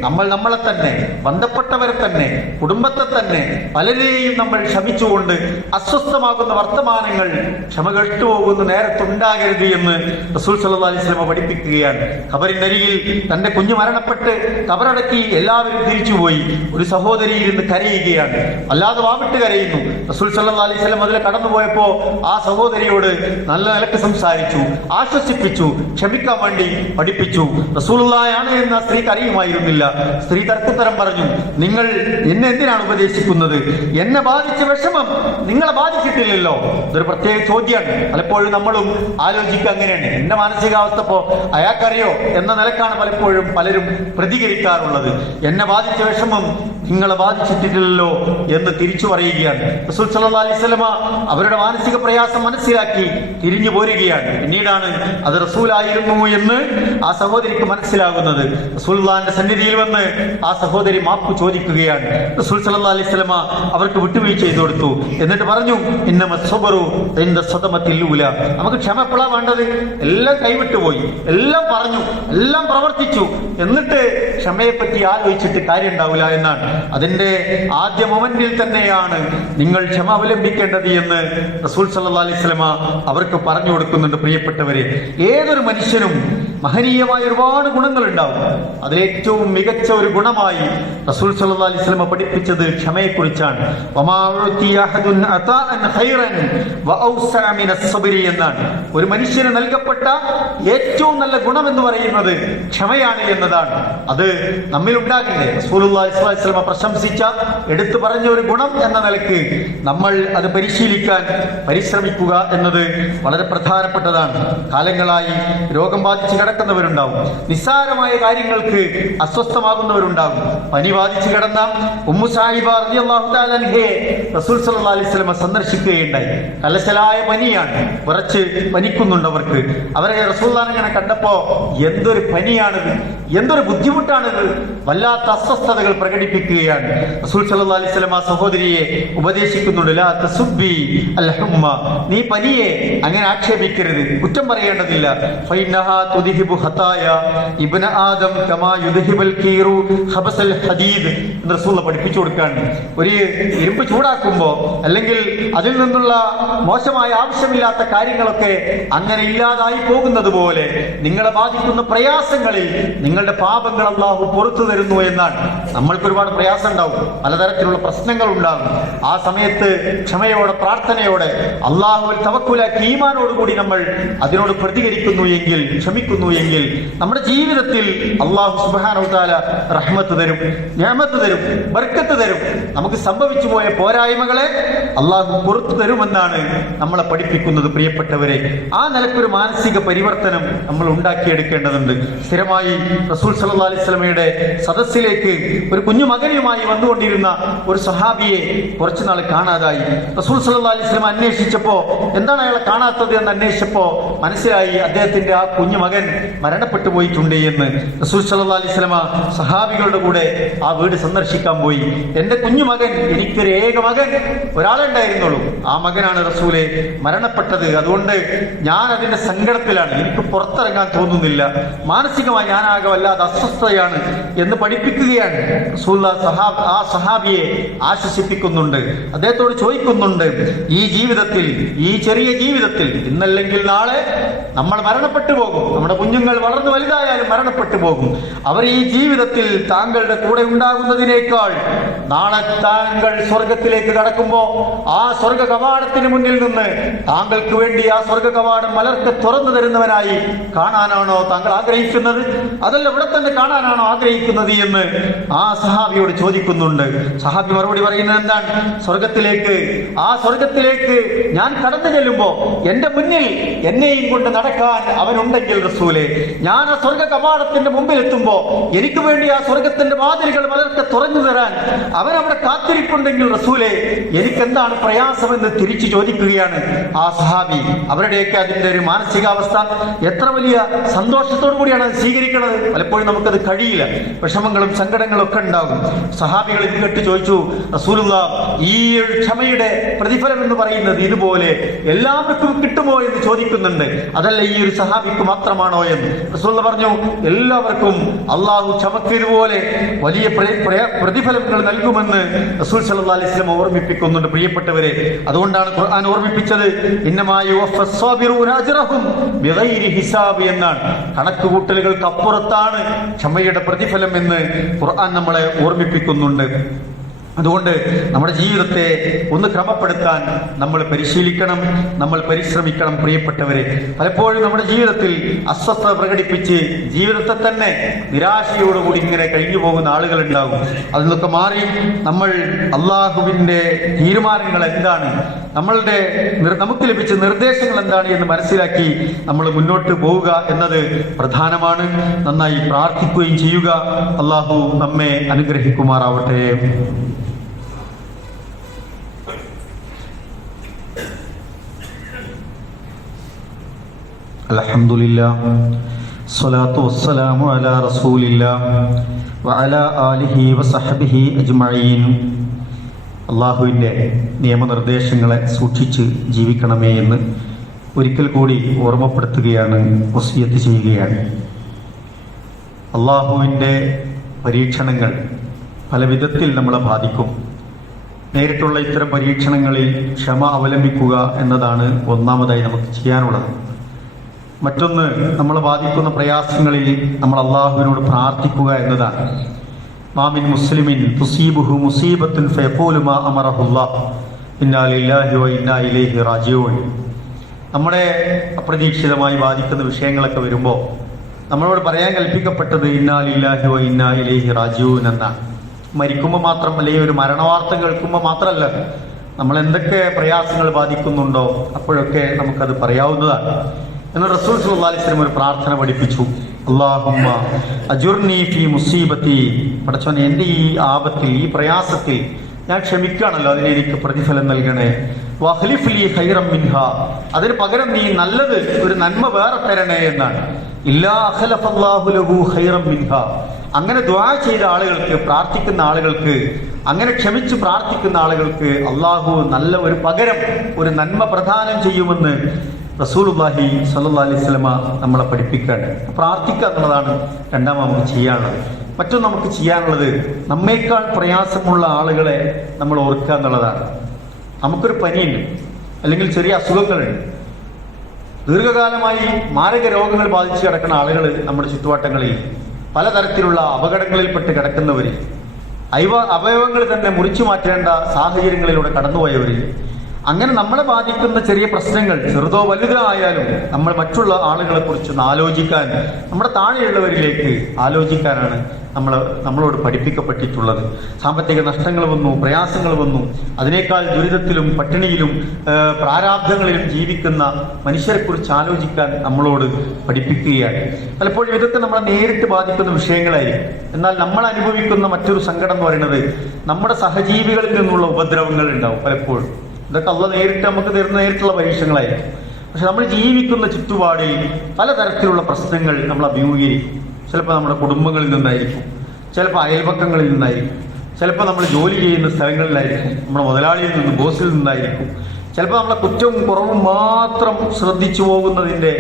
നമ്മൾ നമ്മളെ തന്നെ ബന്ധപ്പെട്ടവരെ തന്നെ കുടുംബത്തെ തന്നെ പലരെയും നമ്മൾ ക്ഷമിച്ചുകൊണ്ട് അസ്വസ്ഥമാകുന്ന വർത്തമാനങ്ങൾ ക്ഷമ കെട്ടുപോകുന്ന നേരത്തുണ്ടാകരുത് എന്ന് റസൂൽ സല്ലാ അലൈഹി വസല്ലം പഠിപ്പിക്കുകയാണ്. ഖബറിനരികിൽ തന്റെ കുഞ്ഞു മരണപ്പെട്ട് കബറടക്കി എല്ലാവരും തിരിച്ചുപോയി ഒരു സഹോദരി ഇരുന്ന് കരയുകയാണ്. അല്ലാതെ വാവിട്ട് കരയുന്നു. റസൂൽ സല്ലല്ലാഹു അലൈഹി വസല്ലം അതിൽ കടന്നുപോയപ്പോ ആ സഹോദരിയോട് നല്ല നിലയ്ക്ക് സംസാരിച്ചു ആശ്വസിപ്പിച്ചു ക്ഷമിക്കാൻ വേണ്ടി പഠിപ്പിച്ചു. റസൂലുള്ളായാണ് എന്ന് ആ സ്ത്രീക്ക് അറിയുമായിരുന്നില്ല സ്ത്രീ തർക്കത്തരം പറഞ്ഞു നിങ്ങൾ എന്നെ എന്തിനാണ് ഉപദേശിക്കുന്നത്? എന്നെ ബാധിച്ച വിഷമം നിങ്ങളെ ബാധിച്ചിട്ടില്ലല്ലോ. ഇതൊരു പ്രത്യേക ചോദ്യമാണ്. പലപ്പോഴും നമ്മളും ആലോചിക്കുക അങ്ങനെയാണ്. എന്റെ മാനസികാവസ്ഥ ഇപ്പോ അയാൾക്കറിയോ? എന്ന നിലക്കാണ് പലപ്പോഴും പലരും പ്രതികരിക്കാറുള്ളത്. എന്നെ ബാധിച്ച വിഷമം നിങ്ങളെ ബാധിച്ചിട്ടില്ലല്ലോ എന്ന് തിരിച്ചു പറയുകയാണ്. റസൂൽ സല്ലല്ലാഹു അലൈഹി വസല്ലമ അവരുടെ മാനസിക പ്രയാസം മനസ്സിലാക്കി തിരിഞ്ഞു പോരുകയാണ്. പിന്നീടാണ് അത് റസൂലായിരുന്നു എന്ന് ആ സഹോദരിക്ക് മനസ്സിലാകുന്നത്. റസൂലുള്ളാഹിന്റെ സന്നിധിയിൽ വന്ന് ആ സഹോദരി മാപ്പ് ചോദിക്കുകയാണ്. റസൂൽ അലൈഹി വസല്ലമ അവർക്ക് വിട്ടുവീഴ്ച ചെയ്തു കൊടുത്തു. എന്നിട്ട് പറഞ്ഞു ഇന്നമ സ്വബറു എന്റെ സ്വതമത്തില്ലൂല നമുക്ക് ക്ഷമ എപ്പോഴാണ് വേണ്ടത്? എല്ലാം കൈവിട്ടു പോയി എല്ലാം പറഞ്ഞു എല്ലാം പ്രവർത്തിച്ചു. എന്നിട്ട് ക്ഷമയെപ്പറ്റി ആലോചിച്ചിട്ട് കാര്യം ഉണ്ടാവില്ല എന്നാണ്. അതിന്റെ ആദ്യ മൊമെന്റിൽ തന്നെയാണ് നിങ്ങൾ ക്ഷമ അവലംബിക്കേണ്ടത് എന്ന് റസൂൽ സല്ലാ അലൈഹി അവർക്ക് പറഞ്ഞു കൊടുക്കുന്നുണ്ട് പ്രിയപ്പെട്ടവരെ. ഏതൊരു മനുഷ്യനും മഹനീയമായ ഒരുപാട് ഗുണങ്ങൾ ഉണ്ടാവും. അതിലേറ്റവും മികച്ച ഒരു ഗുണമായി റസൂൽ സല്ലാ അലൈഹി വസല്ലമ പഠിപ്പിച്ചത് ക്ഷമയെക്കുറിച്ചാണ്. എന്നാണ്. ഒരു മനുഷ്യന് നൽകപ്പെട്ട ഏറ്റവും നല്ല ഗുണം എന്ന് പറയുന്നത് ക്ഷമയാണ് എന്നതാണ്. അത് നമ്മിൽ ഉണ്ടാകില്ലേ അലൈഹി വസല്ലമ പ്രശംസിച്ച എടുത്തു പറഞ്ഞ ഒരു ഗുണം എന്ന നിലയ്ക്ക് നമ്മൾ അത് പരിശീലിക്കാൻ പരിശ്രമിക്കുക എന്നത് വളരെ പ്രധാനപ്പെട്ടതാണ്. കാലങ്ങളായി രോഗം ബാധിച്ച് കിടക്കുന്നവരുണ്ടാവും. നിസ്സാരമായ കാര്യങ്ങൾക്ക് അസ്വസ്ഥമാകുന്നവരുണ്ടാകും പനി ബാധിച്ച് കിടന്ന ഉമ്മു സാഹിബ റസൂൽ സല്ലല്ലാഹു അലൈഹി സന്ദർശിക്കുകയുണ്ടായി. കലശലായ പനിയാണ്. കുറച്ച് പനിക്കുന്നുണ്ട് അവർക്ക്. അവരെ റസൂല്ലാൻ ഇങ്ങനെ കണ്ടപ്പോ എന്തൊരു പനിയാണിത്. എന്തൊരു ബുദ്ധിമുട്ടാണിത് വല്ലാത്ത അസ്വസ്ഥതകൾ പ്രകടിപ്പിക്കുകയാണ്. റസൂൽ അലൈഹി വസല്ലം ആ സഹോദരിയെ ഉപദേശിക്കുന്നുണ്ട് ലാ തസുബ്ബി നീ പനിയെ അങ്ങനെ ആക്ഷേപിക്കരുത് കുറ്റം പറയേണ്ടതില്ല. ഫൈനഹാ ഇബ്ന ആദം കമാ കീറു ഖബസൽ ഹദീദ്. എന്ന് റസൂൽ പഠിപ്പിച്ചു കൊടുക്കാണ് ഒരു ഇരുമ്പ് ചൂടാക്കുമ്പോൾ അല്ലെങ്കിൽ അതിൽ നിന്നുള്ള മോശമായ ആവശ്യമില്ലാത്ത കാര്യങ്ങളൊക്കെ അങ്ങനെ ഇല്ലാതായി പോകുന്നത് പോലെ നിങ്ങളെ ബാധിക്കുന്ന പ്രയാസങ്ങളിൽ നിങ്ങളുടെ പാപങ്ങൾ അള്ളാഹു പുറത്തു തരുന്നു എന്നാണ്. നമ്മൾക്ക് ഒരുപാട് പ്രയാസം ഉണ്ടാവും പലതരത്തിലുള്ള പ്രശ്നങ്ങൾ ഉണ്ടാകും ആ സമയത്ത് ക്ഷമയോടെ പ്രാർത്ഥനയോടെ അള്ളാഹുവിൽ തവക്കുലാക്കി ഈമാനോടുകൂടി നമ്മൾ അതിനോട് പ്രതികരിക്കുന്നു എങ്കിൽ ക്ഷമിക്കുന്നു എങ്കിൽ നമ്മുടെ ജീവിതത്തിൽ അള്ളാഹു സുബാനോത്താല റഹ്മത്ത് തരും ഞാമത്ത് തരും ബർക്കത്ത് തരും. നമുക്ക് സംഭവിച്ചു പോയ പോരായ്മകളെ അള്ളാഹു പുറത്തു തരുമെന്നാണ് നമ്മളെ പഠിപ്പിക്കുന്നത് പ്രിയപ്പെട്ടവരെ. ആ നിലക്കൊരു മാനസിക പരിവർത്തനം നമ്മൾ ഉണ്ടാക്കിയെടുക്കേണ്ടതുണ്ട്. സ്ഥിരമായി റസൂൽ സല്ലാ അലൈഹി സ്വലമയുടെ സദസ്സിലേക്ക് ഒരു കുഞ്ഞു മകനുമായി വന്നുകൊണ്ടിരുന്ന ഒരു സഹാബിയെ കുറച്ചു നാൾ കാണാതായി. റസൂൽ സല്ലാ അലൈഹി സ്വലം അന്വേഷിച്ചപ്പോ എന്താണ് അയാളെ കാണാത്തത് എന്ന് അന്വേഷിച്ചപ്പോ മനസ്സിലായി അദ്ദേഹത്തിന്റെ ആ കുഞ്ഞു മകൻ മരണപ്പെട്ടു പോയിട്ടുണ്ട് എന്ന്. റസൂൽ സല്ലാ അലൈഹി സ്വലമ സഹാബികളുടെ കൂടെ ആ വീട് സന്ദർശിക്കാൻ പോയി. എന്റെ കുഞ്ഞു മകൻ എനിക്കൊരു ഏക മകൻ ഒരാളെ ഉണ്ടായിരുന്നുള്ളൂ. ആ മകനാണ് റസൂലെ മരണപ്പെട്ടത്. അതുകൊണ്ട് ഞാൻ അതിന്റെ സങ്കടത്തിലാണ്. എനിക്ക് പുറത്തിറങ്ങാൻ തോന്നുന്നില്ല. മാനസികമായി ഞാനാകെ വല്ലാതെ അസ്വസ്ഥതയാണ് എന്ന് പഠിപ്പിക്കുകയാണ്. സഹാബ് ആ സഹാബിയെ ആശ്വസിപ്പിക്കുന്നുണ്ട്. അദ്ദേഹത്തോട് ചോദിക്കുന്നുണ്ട് ഈ ജീവിതത്തിൽ ഈ ചെറിയ ജീവിതത്തിൽ ഇന്നല്ലെങ്കിൽ നാളെ നമ്മൾ മരണപ്പെട്ടു പോകും. നമ്മുടെ കുഞ്ഞുങ്ങൾ വളർന്നു വലുതായാലും മരണപ്പെട്ടു പോകും. അവർ ഈ ജീവിതത്തിൽ താങ്കളുടെ കൂടെ ഉണ്ടാകുന്നതിനേക്കാൾ നാളെ താങ്കൾ സ്വർഗത്തിലേക്ക് കടക്കുമ്പോ ആ സ്വർഗ കവാടത്തിന് മുന്നിൽ നിന്ന് താങ്കൾക്ക് വേണ്ടി ആ സ്വർഗ കവാടം മലർക്ക് തുറന്നു തരുന്നവനായി കാണാനാണോ താങ്കൾ ആഗ്രഹിക്കുന്നത്? അതല്ല ഇവിടെ തന്നെ കാണാനാണോ ആഗ്രഹിക്കുന്നത് എന്ന് ആ സഹാബിയോട് ചോദിക്കുന്നുണ്ട്. സഹാബി മറുപടി പറയുന്നത് എന്താണ്? സ്വർഗത്തിലേക്ക് ആ സ്വർഗത്തിലേക്ക് ഞാൻ കടന്നു ചെല്ലുമ്പോ എന്റെ മുന്നിൽ എന്നെയും കൊണ്ട് നടക്കാൻ അവനുണ്ടെങ്കിൽ റസൂലെ ഞാൻ ആ സ്വർഗ കവാടത്തിന്റെ മുമ്പിൽ എത്തുമ്പോ എനിക്ക് വേണ്ടി ആ സ്വർഗത്തിന്റെ വാതിലുകൾ വളരെ തുറഞ്ഞു തരാൻ അവൻ അവിടെ കാത്തിരിപ്പുണ്ടെങ്കിൽ റസൂലെ എനിക്ക് എന്താണ് പ്രയാസമെന്ന് തിരിച്ചു ചോദിക്കുകയാണ് ആ സഹാബി. അവരുടെയൊക്കെ അതിന്റെ ഒരു മാനസികാവസ്ഥ എത്ര വലിയ സന്തോഷത്തോടു കൂടിയാണ് സ്വീകരിക്കുന്നത് പലപ്പോഴും നമുക്കത് കഴിയില്ല. വിഷമങ്ങളും സങ്കടങ്ങളും ഒക്കെ ഉണ്ടാകും. സഹാബികൾ ഇത് കേട്ട് ചോദിച്ചു റസൂലുള്ള ഈ ക്ഷമയുടെ പ്രതിഫലം എന്ന് പറയുന്നത് ഇതുപോലെ എല്ലാവർക്കും കിട്ടുമോ എന്ന് ചോദിക്കുന്നുണ്ട്. അതല്ല ഈ ഒരു സഹാബിക്ക് മാത്രമാണോ എന്ന്. റസൂലുള്ള പറഞ്ഞു എല്ലാവർക്കും അള്ളാഹു ക്ഷമക്ക് വലിയ പ്ര- പ്ര- പ്രതിഫലങ്ങൾ നൽകുമെന്ന് റസൂൽ സല്ലാ അലൈഹി വസല്ലം ഓർമ്മിപ്പിക്കുന്നുണ്ട് പ്രിയപ്പെട്ടവരെ. അതുകൊണ്ടാണ് ഖുർആൻ ഓർമ്മിപ്പിച്ചത് ഇന്നമാ യുവഫസ് സ്വാബിറൂന അജ്റഹും ബിഗൈരി ഹിസാബ് എന്നാണ്. കണക്കുകൂട്ടലുകൾക്ക് അപ്പുറത്താണ് ക്ഷമയുടെ പ്രതിഫലം എന്ന് ഖുർആൻ നമ്മളെ ഓർമ്മിപ്പിക്കുന്നുണ്ട്. അതുകൊണ്ട് നമ്മുടെ ജീവിതത്തെ ഒന്ന് ക്രമപ്പെടുത്താൻ നമ്മൾ പരിശീലിക്കണം നമ്മൾ പരിശ്രമിക്കണം പ്രിയപ്പെട്ടവരെ. പലപ്പോഴും നമ്മുടെ ജീവിതത്തിൽ അസ്വസ്ഥത പ്രകടിപ്പിച്ച് ജീവിതത്തെ തന്നെ നിരാശയോടുകൂടി ഇങ്ങനെ കഴിഞ്ഞു പോകുന്ന ആളുകൾ ഉണ്ടാകും അതിൽ നിന്നൊക്കെ മാറി നമ്മൾ അള്ളാഹുവിന്റെ തീരുമാനങ്ങൾ എന്താണ്? നമ്മളുടെ നിർ- നമുക്ക് ലഭിച്ച നിർദ്ദേശങ്ങൾ എന്താണ് എന്ന് മനസ്സിലാക്കി നമ്മൾ മുന്നോട്ട് പോവുക എന്നത് പ്രധാനമാണ് നന്നായി പ്രാർത്ഥിക്കുകയും ചെയ്യുക അള്ളാഹു നമ്മെ അനുഗ്രഹിക്കുമാറാവട്ടെ الحمد لله الصلاة والسلام على رسول الله وعلى آله وصحبه أجمعين അള്ളാഹുവിന്റെ നിയമനിർദ്ദേശങ്ങളെ സൂക്ഷിച്ച് ജീവിക്കണമേ എന്ന് ഒരിക്കൽ കൂടി ഓർമ്മപ്പെടുത്തുകയാണ് വസിയത്ത് ചെയ്യുകയാണ്. അള്ളാഹുവിന്റെ പരീക്ഷണങ്ങൾ പല വിധത്തിൽ നമ്മളെ ബാധിക്കും. നേരിട്ടുള്ള ഇത്തരം പരീക്ഷണങ്ങളിൽ ക്ഷമ അവലംബിക്കുക എന്നതാണ് ഒന്നാമതായി നമുക്ക് ചെയ്യാനുള്ളത്. മറ്റൊന്ന് നമ്മളെ ബാധിക്കുന്ന പ്രയാസങ്ങളിൽ നമ്മൾ അള്ളാഹുവിനോട് പ്രാർത്ഥിക്കുക എന്നതാണ്. മാമിൻ മുസ്ലിമിൻ തുസീബുഹു മുസീബത്തുൻ ഫയഖൂലുമാ അമറഹുല്ലാഹ് ഇന്നാ ലില്ലാഹി വ ഇലൈഹി റാജിഊൻ. നമ്മളെ അപ്രതീക്ഷിതമായി ബാധിക്കുന്ന വിഷയങ്ങളൊക്കെ വരുമ്പോൾ നമ്മളോട് പറയാൻ കൽപ്പിക്കപ്പെട്ടത് ഇന്നാ ലില്ലാഹി വ ഇന്നാ ഇലൈഹി റാജിഊൻ എന്നാണ് മരിക്കുമ്പോൾ മാത്രം അല്ലെങ്കിൽ ഒരു മരണവാർത്ത കേൾക്കുമ്പോൾ മാത്രമല്ല നമ്മൾ എന്തൊക്കെ പ്രയാസങ്ങൾ ബാധിക്കുന്നുണ്ടോ അപ്പോഴൊക്കെ നമുക്കത് പറയാവുന്നതാണ്. എന്ന് റസൂൽ സല്ലല്ലാഹു അലൈഹി വസല്ലം ഒരു പ്രാർത്ഥന പഠിപ്പിച്ചു. അല്ലാഹുമ്മ അജുർനി ഫി മുസീബത്തി. പടച്ചോൻ എന്റെ ഈ ആപത്തിൽ ഈ പ്രയാസത്തിൽ ഞാൻ ക്ഷമിക്കുകയാണല്ലോ. അതിന് എനിക്ക് പ്രതിഫലം നൽകണേ. വഹ്ലിഫ് ഹൈറം മിൻഹ. അതിന് പകരം നീ നല്ലത് ഒരു നന്മ വേറെ തരണേ എന്നാണ്. ഇല്ലാ ലഹു ഖൈറം മിൻഹ. അങ്ങനെ ദ്വാ ചെയ്ത ആളുകൾക്ക് പ്രാർത്ഥിക്കുന്ന ആളുകൾക്ക് അങ്ങനെ ക്ഷമിച്ച് പ്രാർത്ഥിക്കുന്ന ആളുകൾക്ക് അള്ളാഹു നല്ല ഒരു പകരം ഒരു നന്മ പ്രദാനം ചെയ്യുമെന്ന് റസൂലുള്ളാഹി സല്ലാ അലൈഹി സ്വലമ നമ്മളെ പഠിപ്പിക്കേണ്ടത് പ്രാർത്ഥിക്കുക എന്നുള്ളതാണ് രണ്ടാം നമുക്ക് ചെയ്യാനുള്ളത്. മറ്റൊന്ന് നമുക്ക് ചെയ്യാനുള്ളത് നമ്മേക്കാൾ പ്രയാസമുള്ള ആളുകളെ നമ്മൾ ഓർക്കുക എന്നുള്ളതാണ്. നമുക്കൊരു പനിയുണ്ട്. അല്ലെങ്കിൽ ചെറിയ അസുഖങ്ങളുണ്ട്. ദീർഘകാലമായി മാരക രോഗങ്ങൾ ബാധിച്ച് കിടക്കുന്ന ആളുകൾ നമ്മുടെ ചുറ്റുവട്ടങ്ങളിൽ പലതരത്തിലുള്ള അപകടങ്ങളിൽപ്പെട്ട് കിടക്കുന്നവർ അയവ അവയവങ്ങൾ തന്നെ മുറിച്ചു മാറ്റേണ്ട സാഹചര്യങ്ങളിലൂടെ കടന്നുപോയവർ അങ്ങനെ നമ്മളെ ബാധിക്കുന്ന ചെറിയ പ്രശ്നങ്ങൾ ചെറുതോ വലുതോ ആയാലും നമ്മൾ മറ്റുള്ള ആളുകളെ കുറിച്ചൊന്ന് ആലോചിക്കാൻ നമ്മുടെ താഴെയുള്ളവരിലേക്ക് ആലോചിക്കാനാണ് നമ്മൾ നമ്മളോട് പഠിപ്പിക്കപ്പെട്ടിട്ടുള്ളത്. സാമ്പത്തിക നഷ്ടങ്ങൾ വന്നു പ്രയാസങ്ങൾ വന്നു. അതിനേക്കാൾ ദുരിതത്തിലും പട്ടിണിയിലും പ്രാരാബ്ദങ്ങളിലും ജീവിക്കുന്ന മനുഷ്യരെക്കുറിച്ച് ആലോചിക്കാൻ നമ്മളോട് പഠിപ്പിക്കുകയാണ്. പലപ്പോഴും ഇതൊക്കെ നമ്മളെ നേരിട്ട് ബാധിക്കുന്ന വിഷയങ്ങളായിരിക്കും. എന്നാൽ നമ്മൾ അനുഭവിക്കുന്ന മറ്റൊരു സങ്കടം എന്ന് പറയുന്നത് നമ്മുടെ സഹജീവികളിൽ നിന്നുള്ള ഉപദ്രവങ്ങൾ ഉണ്ടാവും പലപ്പോഴും. ഇതൊക്കെ അള്ള നേരിട്ട് നമുക്ക് തരുന്ന നേരിട്ടുള്ള പരീക്ഷണങ്ങളായിരിക്കും. പക്ഷെ നമ്മൾ ജീവിക്കുന്ന ചുറ്റുപാടിൽ പലതരത്തിലുള്ള പ്രശ്നങ്ങൾ നമ്മൾ അഭിമുഖീകരിക്കും. ചിലപ്പോൾ നമ്മുടെ കുടുംബങ്ങളിൽ നിന്നായിരിക്കും. ചിലപ്പോൾ അയൽപക്കങ്ങളിൽ നിന്നായിരിക്കും. ചിലപ്പോൾ നമ്മൾ ജോലി ചെയ്യുന്ന സ്ഥലങ്ങളിലായിരിക്കും. നമ്മുടെ മുതലാളിയിൽ നിന്ന് ബോസിൽ നിന്നായിരിക്കും. ചിലപ്പോൾ നമ്മളെ കുറ്റവും കുറവും മാത്രം ശ്രദ്ധിച്ചു പോകുന്നതിന്റെ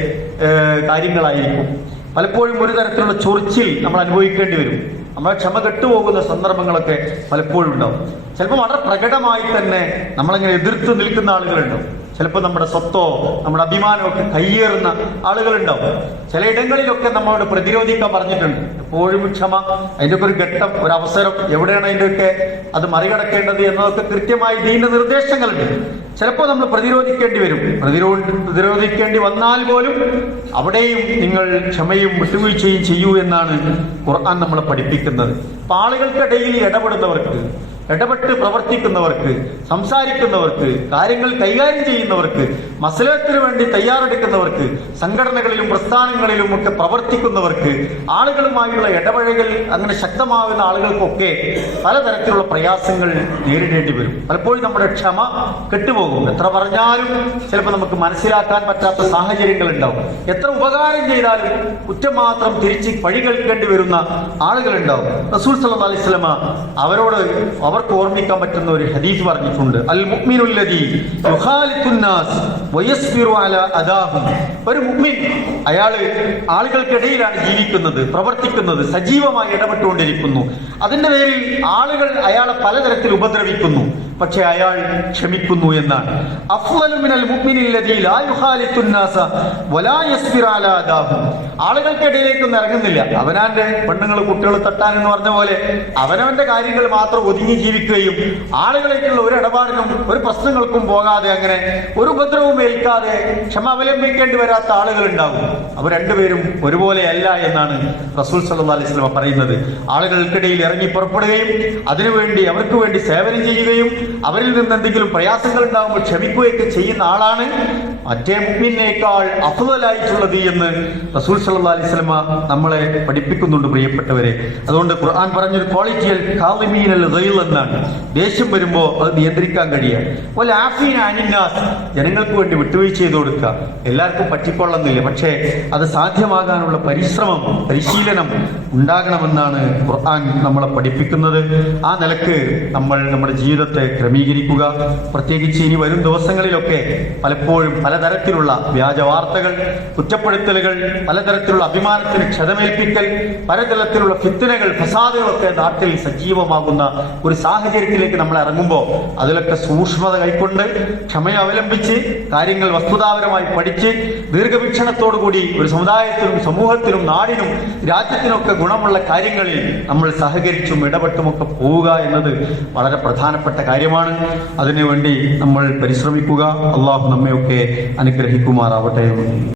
കാര്യങ്ങളായിരിക്കും. പലപ്പോഴും ഒരു തരത്തിലുള്ള ചൊറിച്ചിൽ നമ്മൾ അനുഭവിക്കേണ്ടി വരും. നമ്മളെ ക്ഷമ കെട്ടുപോകുന്ന സന്ദർഭങ്ങളൊക്കെ പലപ്പോഴും ഉണ്ടാവും. ചിലപ്പോൾ വളരെ പ്രകടമായി തന്നെ നമ്മളിങ്ങനെ എതിർത്ത് നിൽക്കുന്ന ആളുകളുണ്ടാവും. ചിലപ്പോൾ നമ്മുടെ സ്വത്തോ നമ്മുടെ അഭിമാനമൊക്കെ കയ്യേറുന്ന ആളുകളുണ്ടാവും. ചില ഇടങ്ങളിലൊക്കെ നമ്മളോട് പ്രതിരോധിക്കാൻ പറഞ്ഞിട്ടുണ്ട്. എപ്പോഴും ക്ഷമ അതിന്റെ ഒക്കെ ഒരു ഘട്ടം ഒരു അവസരം എവിടെയാണ് അതിന്റെയൊക്കെ അത് മറികടക്കേണ്ടത് എന്നതൊക്കെ കൃത്യമായി ഇതിന്റെ നിർദ്ദേശങ്ങളുണ്ട്. ചിലപ്പോൾ നമ്മൾ പ്രതിരോധിക്കേണ്ടി വരും. പ്രതിരോ പ്രതിരോധിക്കേണ്ടി വന്നാൽ പോലും അവിടെയും നിങ്ങൾ ക്ഷമയും വിട്ടുവീഴ്ചയും ചെയ്യൂ എന്നാണ് ഖുർആൻ നമ്മളെ പഠിപ്പിക്കുന്നത്. അപ്പൊ ആളുകൾക്കിടയിൽ ഇടപെടുന്നവർക്ക് ഇടപെട്ട് പ്രവർത്തിക്കുന്നവർക്ക് സംസാരിക്കുന്നവർക്ക് കാര്യങ്ങൾ കൈകാര്യം ചെയ്യുന്നവർക്ക് മസലത്തിന് വേണ്ടി തയ്യാറെടുക്കുന്നവർക്ക് സംഘടനകളിലും പ്രസ്ഥാനങ്ങളിലും ഒക്കെ പ്രവർത്തിക്കുന്നവർക്ക് ആളുകളുമായുള്ള ഇടപഴകൽ അങ്ങനെ ശക്തമാകുന്ന ആളുകൾക്കൊക്കെ പലതരത്തിലുള്ള പ്രയാസങ്ങൾ നേരിടേണ്ടി വരും. പലപ്പോഴും നമ്മുടെ ക്ഷമ കെട്ടുപോകും. എത്ര പറഞ്ഞാലും ചിലപ്പോൾ നമുക്ക് മനസ്സിലാക്കാൻ പറ്റാത്ത സാഹചര്യങ്ങൾ ഉണ്ടാവും. എത്ര ഉപകാരം ചെയ്താലും കുറ്റം മാത്രം തിരിച്ച് പഴി കേൾക്കേണ്ടി വരുന്ന ആളുകളുണ്ടാവും റസൂൽ സല്ലാ അലൈഹി സ്വലമ അവരോട് അവർക്ക് ഓർമ്മിക്കാൻ പറ്റുന്ന ഒരു ഹദീസ് പറഞ്ഞിട്ടുണ്ട്. അൽ ഒരു മുഅ്മിൻ അയാൾ ആളുകൾക്കിടയിലാണ് ജീവിക്കുന്നത് പ്രവർത്തിക്കുന്നത് സജീവമായി ഇടപെട്ടുകൊണ്ടിരിക്കുന്നു. അതിന്റെ പേരിൽ ആളുകൾ അയാളെ പലതരത്തിൽ ഉപദ്രവിക്കുന്നു. പക്ഷെ അയാൾ ക്ഷമിക്കുന്നു എന്നാണ്. ആളുകൾക്കിടയിലേക്ക് ഇറങ്ങുന്നില്ല. അവനാന്റെ പെണ്ണുങ്ങൾ കുട്ടികൾ തട്ടാൻ എന്ന് പറഞ്ഞ പോലെ അവനവന്റെ കാര്യങ്ങൾ മാത്രം ഒതുങ്ങി ജീവിക്കുകയും ആളുകളേക്കുള്ള ഒരു ഇടപാടിനും ഒരു പ്രശ്നങ്ങൾക്കും പോകാതെ അങ്ങനെ ഒരു ഉപദ്രവവും ഏൽക്കാതെ ക്ഷമ അവലംബിക്കേണ്ടി വരാത്ത ആളുകൾ ഉണ്ടാവും അവർ രണ്ടുപേരും ഒരുപോലെയല്ല എന്നാണ് റസൂൽ സല്ലാ അലൈഹി വസല്ലം പറയുന്നത്. ആളുകൾക്കിടയിൽ ഇറങ്ങി പുറപ്പെടുകയും അതിനുവേണ്ടി അവർക്ക് വേണ്ടി സേവനം ചെയ്യുകയും അവരിൽ നിന്ന് എന്തെങ്കിലും പ്രയാസങ്ങൾ ഉണ്ടാകുമ്പോൾ ക്ഷമിക്കുകയൊക്കെ ചെയ്യുന്ന ആളാണ് മറ്റേ മുമ്പിനേക്കാൾ അഫുതലായിട്ടുള്ളത് എന്ന് റസൂൽ സല്ലാ അലൈഹി വസല്ലമ നമ്മളെ പഠിപ്പിക്കുന്നുണ്ട് പ്രിയപ്പെട്ടവരെ. അതുകൊണ്ട് ഖുർആൻ പറഞ്ഞൊരു ഗൈൽ എന്നാണ്. ദേഷ്യം വരുമ്പോൾ അത് നിയന്ത്രിക്കാൻ കഴിയുക ജനങ്ങൾക്ക് വേണ്ടി വിട്ടുവീഴ്ച ചെയ്തു കൊടുക്കുക എല്ലാവർക്കും പറ്റിക്കൊള്ളുന്നില്ല പക്ഷേ അത് സാധ്യമാകാനുള്ള പരിശ്രമം പരിശീലനം ഉണ്ടാകണമെന്നാണ് ഖുർആൻ നമ്മളെ പഠിപ്പിക്കുന്നത്. ആ നിലയ്ക്ക് നമ്മൾ നമ്മുടെ ജീവിതത്തെ ക്രമീകരിക്കുക. പ്രത്യേകിച്ച് ഇനി വരും ദിവസങ്ങളിലൊക്കെ പലപ്പോഴും പലതരത്തിലുള്ള വ്യാജ വാർത്തകൾ കുറ്റപ്പെടുത്തലുകൾ പലതരത്തിലുള്ള അഭിമാനത്തിന് ക്ഷതമേൽപ്പിക്കൽ പലതരത്തിലുള്ള ഫിത്തനകൾ ഫസാദുകളൊക്കെ നാട്ടിൽ സജീവമാകുന്ന ഒരു സാഹചര്യത്തിലേക്ക് നമ്മൾ ഇറങ്ങുമ്പോൾ അതിലൊക്കെ സൂക്ഷ്മത കൈക്കൊണ്ട് ക്ഷമയെ അവലംബിച്ച് കാര്യങ്ങൾ വസ്തുതാപരമായി പഠിച്ച് ദീർഘവീക്ഷണത്തോടുകൂടി ഒരു സമുദായത്തിനും സമൂഹത്തിനും നാടിനും രാജ്യത്തിനൊക്കെ ഗുണമുള്ള കാര്യങ്ങളിൽ നമ്മൾ സഹകരിച്ചും ഇടപെട്ടുമൊക്കെ പോവുക എന്നത് വളരെ പ്രധാനപ്പെട്ട കാര്യമാണ് അതിനുവേണ്ടി നമ്മൾ പരിശ്രമിക്കുക. അള്ളാഹു നമ്മയൊക്കെ അനുഗ്രഹിക്കുമാറാവട്ടെ.